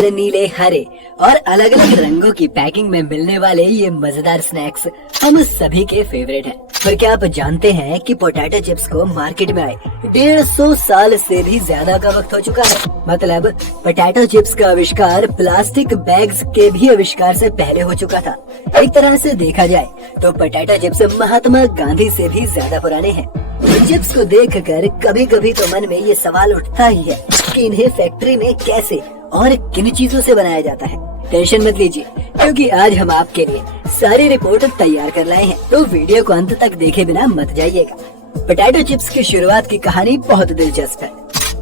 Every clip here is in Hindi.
नीले, हरे और अलग अलग रंगों की पैकिंग में मिलने वाले ये मजेदार स्नैक्स हम सभी के फेवरेट हैं। पर क्या आप जानते हैं कि पोटैटो चिप्स को मार्केट में आए 150 साल से भी ज्यादा का वक्त हो चुका है। मतलब पोटैटो चिप्स का आविष्कार प्लास्टिक बैग्स के भी आविष्कार से पहले हो चुका था। एक तरह से देखा जाए तो पोटैटो चिप्स महात्मा गांधी से भी ज्यादा पुराने हैं। चिप्स को देखकर कभी कभी तो मन में ये सवाल उठता ही है कि इन्हें फैक्ट्री में कैसे और किन चीजों से बनाया जाता है। टेंशन मत लीजिए, क्योंकि आज हम आपके लिए सारी रिपोर्ट तैयार कर लाए हैं, तो वीडियो को अंत तक देखे बिना मत जाइएगा। पोटैटो चिप्स की शुरुआत की कहानी बहुत दिलचस्प है।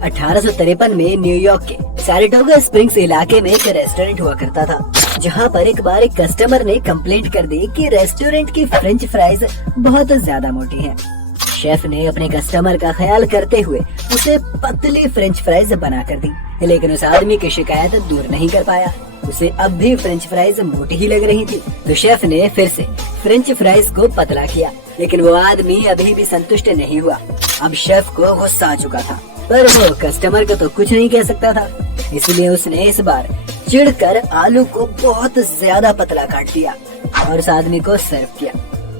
1853 में न्यूयॉर्क के सैराटोगा स्प्रिंग्स इलाके में एक रेस्टोरेंट हुआ करता था, जहां पर एक बार एक कस्टमर ने कंप्लेंट कर दी कि रेस्टोरेंट की फ्रेंच फ्राइज बहुत ज्यादा मोटी हैं। शेफ ने अपने कस्टमर का ख्याल करते हुए उसे पतली फ्रेंच फ्राइज बना कर दी, लेकिन उस आदमी की शिकायत दूर नहीं कर पाया। उसे अब भी फ्रेंच फ्राइज मोटी ही लग रही थी, तो शेफ ने फिर से फ्रेंच फ्राइज को पतला किया, लेकिन वो आदमी अभी भी संतुष्ट नहीं हुआ। अब शेफ को गुस्सा आ चुका था, पर वो कस्टमर को तो कुछ नहीं कह सकता था, इसलिए उसने इस बार चिढ़कर आलू को बहुत ज्यादा पतला काट दिया और उस आदमी को सर्व किया,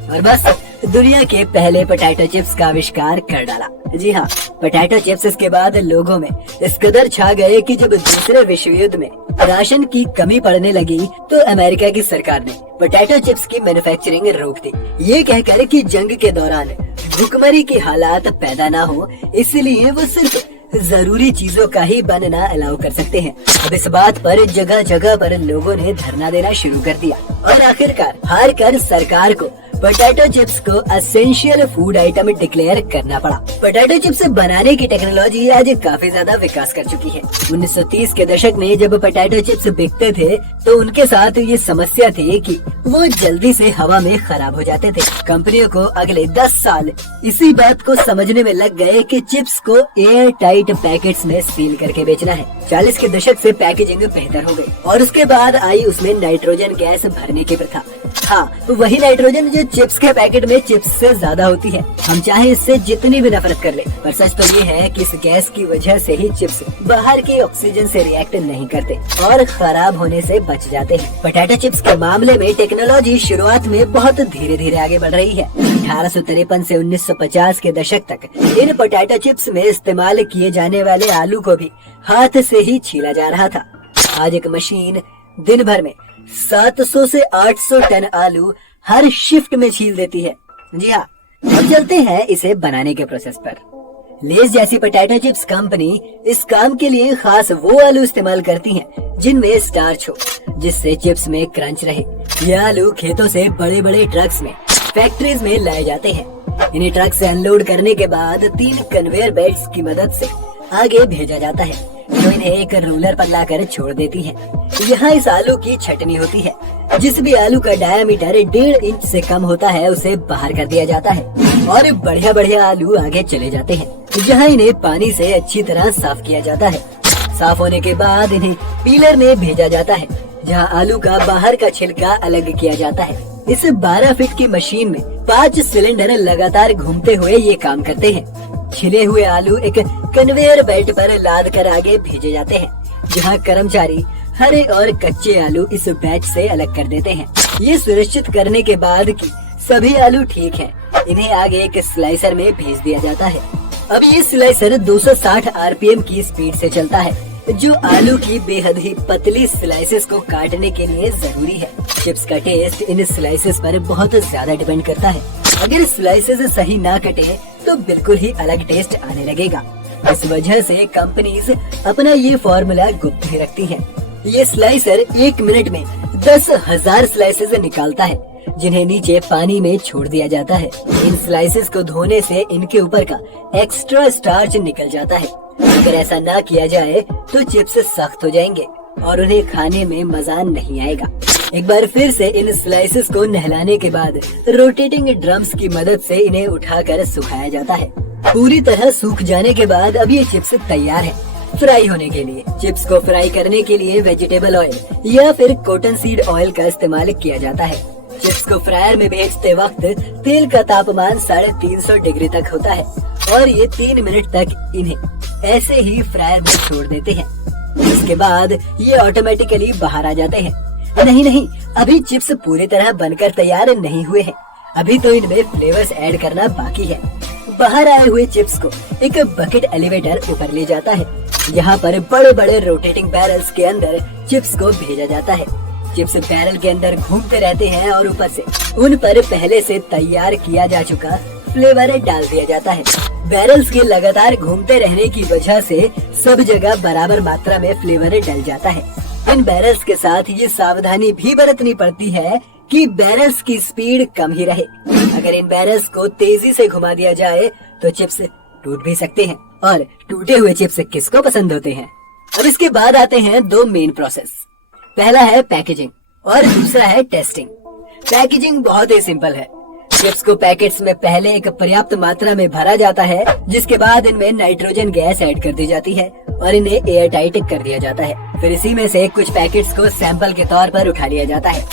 और बस दुनिया के पहले पोटैटो चिप्स का आविष्कार कर डाला। जी हाँ, पोटैटो चिप्स के बाद लोगों में इस कदर छा गए कि जब दूसरे विश्व युद्ध में राशन की कमी पड़ने लगी तो अमेरिका की सरकार ने पोटैटो चिप्स की मैन्युफैक्चरिंग रोक दी, ये कहकर कि जंग के दौरान भूखमरी की हालात पैदा ना हो, इसलिए वो सिर्फ जरूरी चीजों का ही बनना अलाउ कर सकते हैं। अब इस बात पर जगह जगह पर लोगों ने धरना देना शुरू कर दिया और आखिरकार हार कर सरकार को पोटैटो चिप्स को एसेंशियल फूड आइटम डिक्लेयर करना पड़ा। पोटैटो चिप्स बनाने की टेक्नोलॉजी आज काफी ज्यादा विकास कर चुकी है। 1930 के दशक में जब पोटैटो चिप्स बिकते थे तो उनके साथ ये समस्या थी कि वो जल्दी से हवा में खराब हो जाते थे। कंपनियों को अगले 10 साल इसी बात को समझने में लग गए कि चिप्स को एयर टाइट पैकेट्स में सील करके बेचना है। 40 के दशक से पैकेजिंग बेहतर हो गई और उसके बाद आई उसमें नाइट्रोजन गैस भरने की प्रथा। हाँ, वही नाइट्रोजन जो चिप्स के पैकेट में चिप्स से ज्यादा होती है। हम चाहे इससे जितनी भी नफरत कर ले, पर सच तो ये है कि इस गैस की वजह से ही चिप्स बाहर के ऑक्सीजन से रिएक्ट नहीं करते और खराब होने से बच जाते हैं। पोटैटो चिप्स के मामले में टेक्नोलॉजी शुरुआत में बहुत धीरे धीरे आगे बढ़ रही है। 1853 से 1950 के दशक तक इन पोटैटो चिप्स में इस्तेमाल किए जाने वाले आलू को भी हाथ से ही छीला जा रहा था। आज एक मशीन दिन भर में 700 से 800 टन आलू हर शिफ्ट में छील देती है। जी हाँ, अब चलते हैं इसे बनाने के प्रोसेस पर। लेस जैसी पोटैटो चिप्स कंपनी इस काम के लिए खास वो आलू इस्तेमाल करती हैं जिनमें स्टार्च हो, जिससे चिप्स में क्रंच रहे। ये आलू खेतों से बड़े बड़े ट्रक्स में फैक्ट्रीज में लाए जाते हैं। इन्हें ट्रक से अनलोड करने के बाद 3 कन्वेयर बेल्ट्स की मदद से आगे भेजा जाता है, जो इन्हें एक रूलर पर लाकर छोड़ देती है। यहाँ इस आलू की छटनी होती है। जिस भी आलू का डायामीटर 1.5 इंच से कम होता है उसे बाहर कर दिया जाता है और बढ़िया बढ़िया आलू आगे चले जाते हैं, जहाँ इन्हें पानी से अच्छी तरह साफ किया जाता है। साफ होने के बाद इन्हें पीलर में भेजा जाता है, जहाँ आलू का बाहर का छिलका अलग किया जाता है। इस 12 फीट की मशीन में 5 सिलेंडर लगातार घूमते हुए ये काम करते हैं। छिले हुए आलू एक कन्वेयर बेल्ट पर लाद कर आगे भेजे जाते हैं, जहाँ कर्मचारी हरे और कच्चे आलू इस बैच से अलग कर देते हैं। ये सुनिश्चित करने के बाद कि सभी आलू ठीक हैं, इन्हें आगे एक स्लाइसर में भेज दिया जाता है। अब ये स्लाइसर 260 आरपीएम की स्पीड से चलता है, जो आलू की बेहद ही पतली स्लाइसेस को काटने के लिए जरूरी है। चिप्स का टेस्ट इन स्लाइसेस पर बहुत ज्यादा डिपेंड करता है। अगर स्लाइसेस सही ना कटे तो बिल्कुल ही अलग टेस्ट आने लगेगा। इस वजह से कंपनीज अपना ये फॉर्मूला गुप्त ही रखती है। ये स्लाइसर 1 मिनट में 10,000 स्लाइसेस निकालता है, जिन्हें नीचे पानी में छोड़ दिया जाता है। इन स्लाइसेस को धोने से इनके ऊपर का एक्स्ट्रा स्टार्च निकल जाता है। अगर ऐसा ना किया जाए तो चिप्स सख्त हो जाएंगे और उन्हें खाने में मजा नहीं आएगा। एक बार फिर से इन स्लाइसेस को नहलाने के बाद रोटेटिंग ड्रम्स की मदद से इन्हें उठाकर सुखाया जाता है। पूरी तरह सूख जाने के बाद अब ये चिप्स तैयार है फ्राई होने के लिए। चिप्स को फ्राई करने के लिए वेजिटेबल ऑयल या फिर कॉटन सीड ऑयल का इस्तेमाल किया जाता है। चिप्स को फ्रायर में भेजते वक्त तेल का तापमान 350 डिग्री तक होता है और ये 3 मिनट तक इन्हें ऐसे ही फ्रायर में छोड़ देते हैं। इस जिसके बाद ये ऑटोमेटिकली बाहर आ जाते हैं। नहीं, अभी चिप्स पूरी तरह बनकर तैयार नहीं हुए हैं, अभी तो इनमें फ्लेवर्स ऐड करना बाकी है। बाहर आए हुए चिप्स को एक बकेट एलिवेटर ऊपर ले जाता है, यहाँ पर बड़े बड़े रोटेटिंग बैरल्स के अंदर चिप्स को भेजा जाता है। चिप्स बैरल के अंदर घूमते रहते हैं और ऊपर से उन पर पहले से तैयार किया जा चुका फ्लेवर डाल दिया जाता है। बैरल्स के लगातार घूमते रहने की वजह से सब जगह बराबर मात्रा में फ्लेवर डल जाता है। इन बैरल्स के साथ ये सावधानी भी बरतनी पड़ती है कि बैरल्स की स्पीड कम ही रहे। अगर इन बैरल्स को तेजी से घुमा दिया जाए तो चिप्स टूट भी सकते हैं, और टूटे हुए चिप्स किसको पसंद होते हैं। अब इसके बाद आते हैं दो मेन प्रोसेस, पहला है पैकेजिंग और दूसरा है टेस्टिंग। पैकेजिंग बहुत ही सिंपल है। चिप्स को पैकेट्स में पहले एक पर्याप्त मात्रा में भरा जाता है, जिसके बाद इनमें नाइट्रोजन गैस ऐड कर दी जाती है और इन्हें एयर टाइट कर दिया जाता है। फिर इसी में से कुछ पैकेट्स को सैंपल के तौर पर उठा लिया जाता है।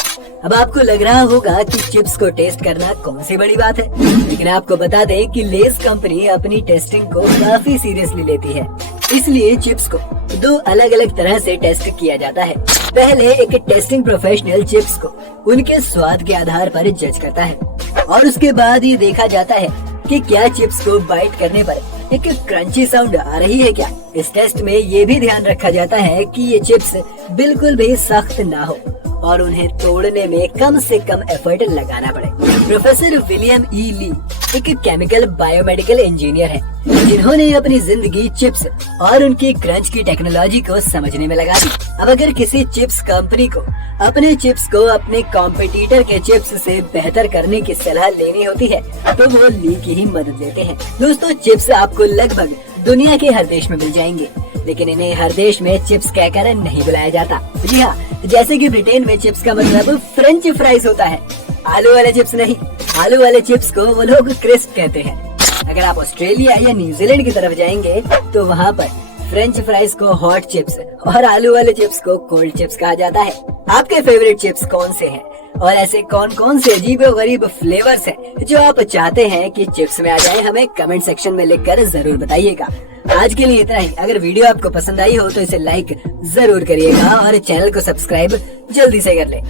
अब आपको लग रहा होगा कि चिप्स को टेस्ट करना कौन सी बड़ी बात है, लेकिन आपको बता दें कि लेस कंपनी अपनी टेस्टिंग को काफी सीरियसली लेती है। इसलिए चिप्स को दो अलग अलग तरह से टेस्ट किया जाता है। पहले एक टेस्टिंग प्रोफेशनल चिप्स को उनके स्वाद के आधार पर जज करता है, और उसके बाद ये देखा जाता है कि क्या चिप्स को बाइट करने पर एक क्रंची साउंड आ रही है क्या। इस टेस्ट में ये भी ध्यान रखा जाता है कि ये चिप्स बिल्कुल भी सख्त ना हो और उन्हें तोड़ने में कम से कम एफर्ट लगाना पड़े। प्रोफेसर विलियम ई ली एक केमिकल बायोमेडिकल इंजीनियर है, जिन्होंने अपनी जिंदगी चिप्स और उनकी क्रंच की टेक्नोलॉजी को समझने में लगा दी। अब अगर किसी चिप्स कंपनी को अपने चिप्स को अपने कॉम्पिटिटर के चिप्स से बेहतर करने की सलाह लेनी होती है तो वो ली की ही मदद लेते हैं। दोस्तों, चिप्स आपको लगभग दुनिया के हर देश में मिल जाएंगे, लेकिन इन्हें हर देश में चिप्स कहकर नहीं बुलाया जाता। जी हाँ, जैसे कि ब्रिटेन में चिप्स का मतलब फ्रेंच फ्राइज होता है, आलू वाले चिप्स नहीं। आलू वाले चिप्स को वो लोग क्रिस्प कहते हैं। अगर आप ऑस्ट्रेलिया या न्यूजीलैंड की तरफ जाएंगे तो वहाँ पर फ्रेंच फ्राइज को हॉट चिप्स और आलू वाले चिप्स को कोल्ड चिप्स कहा जाता है। आपके फेवरेट चिप्स कौन से हैं और ऐसे कौन कौन से अजीबोगरीब फ्लेवर्स हैं जो आप चाहते हैं कि चिप्स में आ जाए, हमें कमेंट सेक्शन में लिखकर जरूर बताइएगा। आज के लिए इतना ही। अगर वीडियो आपको पसंद आई हो तो इसे लाइक जरूर करिएगा और चैनल को सब्सक्राइब जल्दी से कर ले।